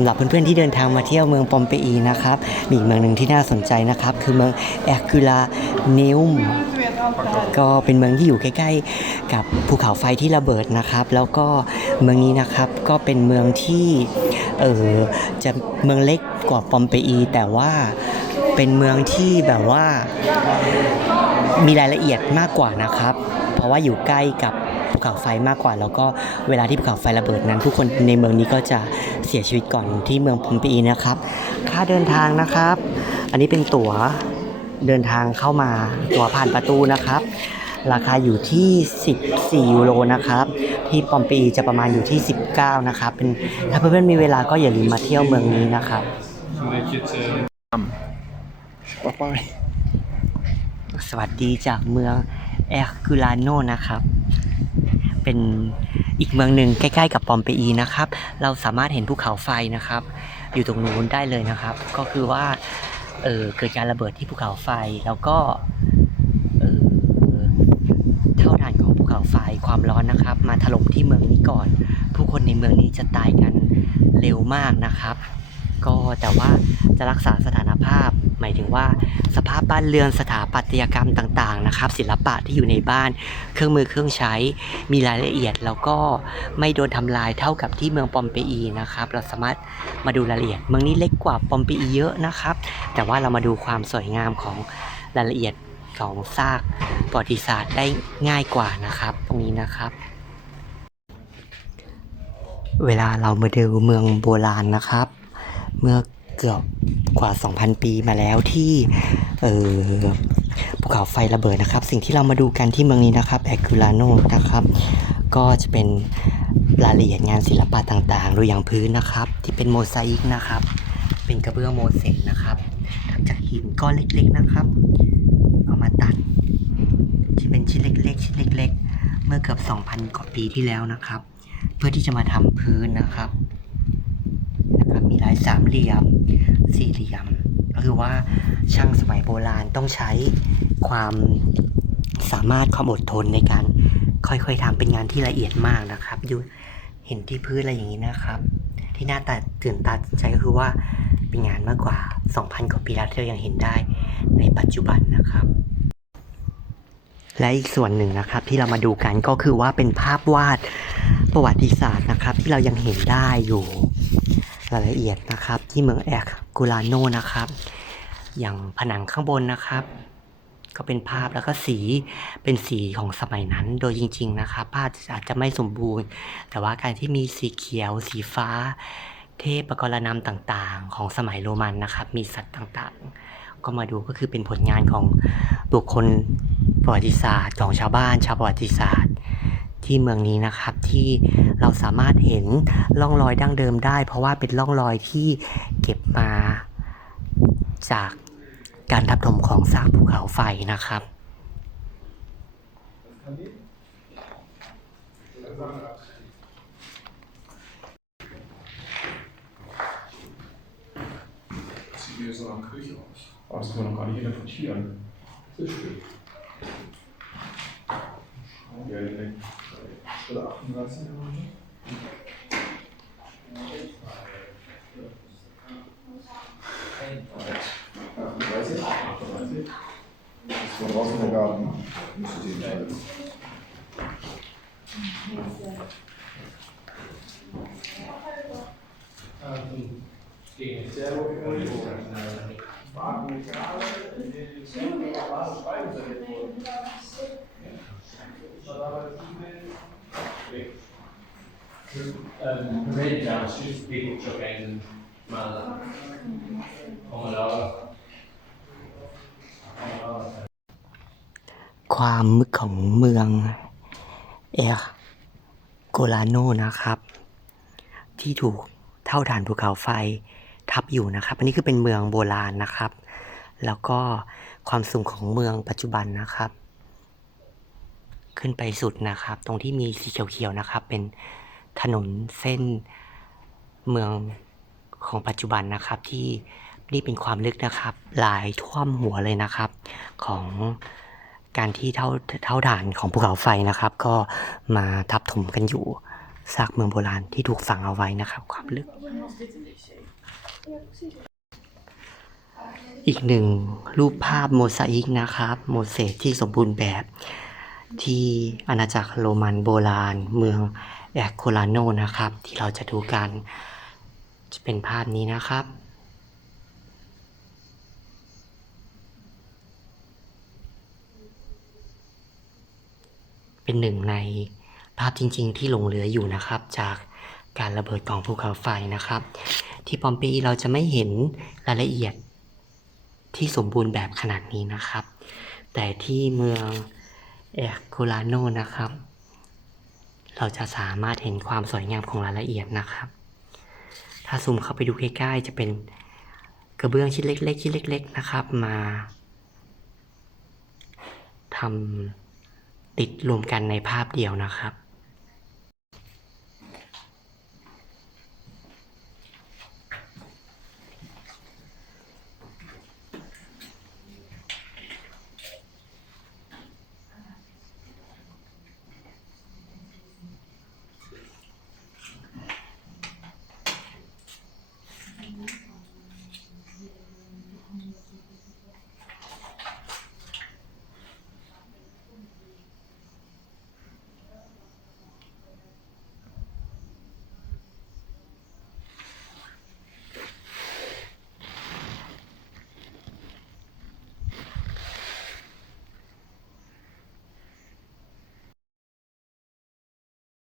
ำหรับเพื่อนๆที่เดินทางมาเที่ยวเมืองปอมเปอีนะครับมีอีกเมืองหนึ่งที่น่าสนใจนะครับ คือเมืองแอคคูลาเนมก็เป็นเมืองที่อยู่ใกล้ๆ กับภูเขาไฟที่ระเบิดนะครับ แล้วก็เมืองนี้นะครับก็เป็นเมืองที่เออจะเมืองเล็กกว่าปอมเปอี แต่ว่าเป็นเมืองที่แบบว่ามีรายละเอียดมากกว่านะครับ เพราะว่าอยู่ใกล้กับ ภูเขาไฟมากกว่า แล้วก็เวลาที่ภูเขาไฟระเบิดนั้น ทุกคนในเมืองนี้ก็จะเสียชีวิตก่อนที่เมืองพอมเปอีนะครับ ค่าเดินทางนะครับ อันนี้เป็นตั๋วเดินทางเข้ามาตั๋วผ่านประตูนะครับ ราคาอยู่ที่ 14 ยูโรนะครับ ที่ปอมเปอีจะประมาณอยู่ที่ 19 นะครับ เป็นถ้าเพื่อนๆมีเวลาก็อย่าลืมมาเที่ยวเมืองนี้นะครับ Bye bye. สวัสดีจากเมืองแอร์คูลาโนนะครับ เป็นอีกเมืองหนึ่งใกล้ ๆ กับปอมเปอีนะครับ เราสามารถเห็นภูเขาไฟนะครับ อยู่ตรงนู้นได้เลยนะครับ ก็คือว่าเออเกิดการระเบิดที่ภูเขาไฟแล้วก็เออเท่าฐานของภูเขาไฟความร้อนนะครับ มาถล่มที่เมืองนี้ก่อน ผู้คนในเมืองนี้จะตายกันเร็วมากนะครับ ก็แต่ว่าจะรักษาสถานภาพ หมายถึงว่าสภาพบ้านเรือนสถาปัตยกรรมต่างๆนะครับ ศิลปะที่อยู่ในบ้าน เครื่องมือเครื่องใช้มีรายละเอียดแล้วก็ไม่โดนทำลายเท่ากับที่เมืองปอมเปอีนะครับ เราสามารถมาดูรายละเอียด เมืองนี้เล็กกว่าปอมเปอีเยอะนะครับ แต่ว่าเรามาดูความสวยงามของรายละเอียดของซากประวัติศาสตร์ได้ง่ายกว่านะครับ ตรงนี้นะครับเวลาเรามาดูเมืองโบราณนะครับ เมื่อ เกือบกว่า 2,000 ปีมาแล้วที่เออภูเขาไฟระเบิดนะครับ สิ่งที่เรามาดูกันที่เมืองนี้นะครับแอคูลาโนนะครับ ก็จะเป็นรายละเอียดงานศิลปะต่างๆ โดยอย่างพื้นนะครับ ที่เป็นโมไซค์นะครับ เป็นกระเบื้องโมเสกนะครับทำจากหินก้อนเล็กๆนะครับ เอามาตัดที่เป็นชิ้นเล็กๆชิ้นเล็ก ๆ เมื่อเกือบ 2,000 กว่าปีที่แล้วนะครับ เพื่อที่จะมาทำพื้นนะครับ นะครับมีลายสามเหลี่ยม สี่เหลี่ยม ก็คือว่าช่างสมัยโบราณต้องใช้ความสามารถความอดทนในการค่อยๆทำเป็นงานที่ละเอียดมากนะครับอยู่เห็นที่พื้นอะไรอย่างนี้นะครับ ที่น่าตาตื่นตาใจก็คือว่าเป็นงานมากกว่า 2,000 กว่าปีแล้วที่เรายังเห็นได้ในปัจจุบันนะครับ และอีกส่วนหนึ่งนะครับที่เรามาดูกันก็คือว่าเป็นภาพวาดประวัติศาสตร์นะครับ ที่เรายังเห็นได้อยู่ รายละเอียดนะครับ ที่เมืองแอคกูลาโนนะครับ อย่างผนังข้างบนนะครับ ก็เป็นภาพแล้วก็สีเป็นสีของสมัยนั้นโดยจริง ๆ นะครับ ภาพอาจจะไม่สมบูรณ์ แต่ว่าการที่มีสีเขียว สีฟ้า เทพประกรณำต่างๆ ของสมัยโรมันนะครับ มีสัตว์ต่างๆ ก็มาดูก็คือเป็นผลงานของบุคคลประวัติศาสตร์ของชาวบ้านชาวประวัติศาสตร์ ที่เมืองนี้นะครับ ที่เราสามารถเห็นร่องรอยดั้งเดิมได้ เพราะว่าเป็นร่องรอยที่เก็บมาจากการทับถมของซากภูเขาไฟนะครับ Sieht mir so nach Küche aus. Oh, das kann man noch gar nicht interpretieren. Das ist schön. Ja, ich denke, Oder 38 oder so. Achtunddreißig? Achtunddreißig. Das war draußen der Garten. Müsste jedenfalls. Um, red dance, just people chucking and mad Oh my god. ความมึกของเมืองเอร์โกลาโนนะครับ ที่ถูกเท่าฐานภูเขาไฟทับอยู่นะครับ อันนี้คือเป็นเมืองโบราณนะครับ แล้วก็ความสูงของเมืองปัจจุบันนะครับ ขึ้นไปสุดนะครับ ตรงที่มีสีเขียวๆนะครับ เป็น ถนนเส้นเมืองของปัจจุบันนะครับที่นี่เป็นความลึกนะครับ หลายท่วมหัวเลยนะครับ ของการที่เท่าเท่าฐานของภูเขาไฟนะครับ ก็มาทับถมกันอยู่ซากเมืองโบราณที่ถูกฝังเอาไว้นะครับ ความลึก อีกหนึ่งรูปภาพโมซาอิกนะครับ โมเสสที่สมบูรณ์แบบที่อาณาจักรโรมันโบราณเมือง แอคโคลาโนนะครับ ที่เราจะดูกัน จะเป็นภาพนี้นะครับ เป็นหนึ่งในภาพจริง ๆ ที่หลงเหลืออยู่นะครับ จากการระเบิดของภูเขาไฟนะครับ ที่ปอมปีเราจะไม่เห็นรายละเอียดที่สมบูรณ์แบบขนาดนี้นะครับ แต่ที่เมืองเอคโคลาโนนะครับ เราจะสามารถเห็นความสวยงามของรายละเอียดนะครับ ถ้าซูมเข้าไปดูใกล้ๆจะเป็นกระเบื้องชิ้นเล็กๆชิ้นเล็ก ๆ นะครับ มาทำติดรวมกันในภาพเดียวนะครับ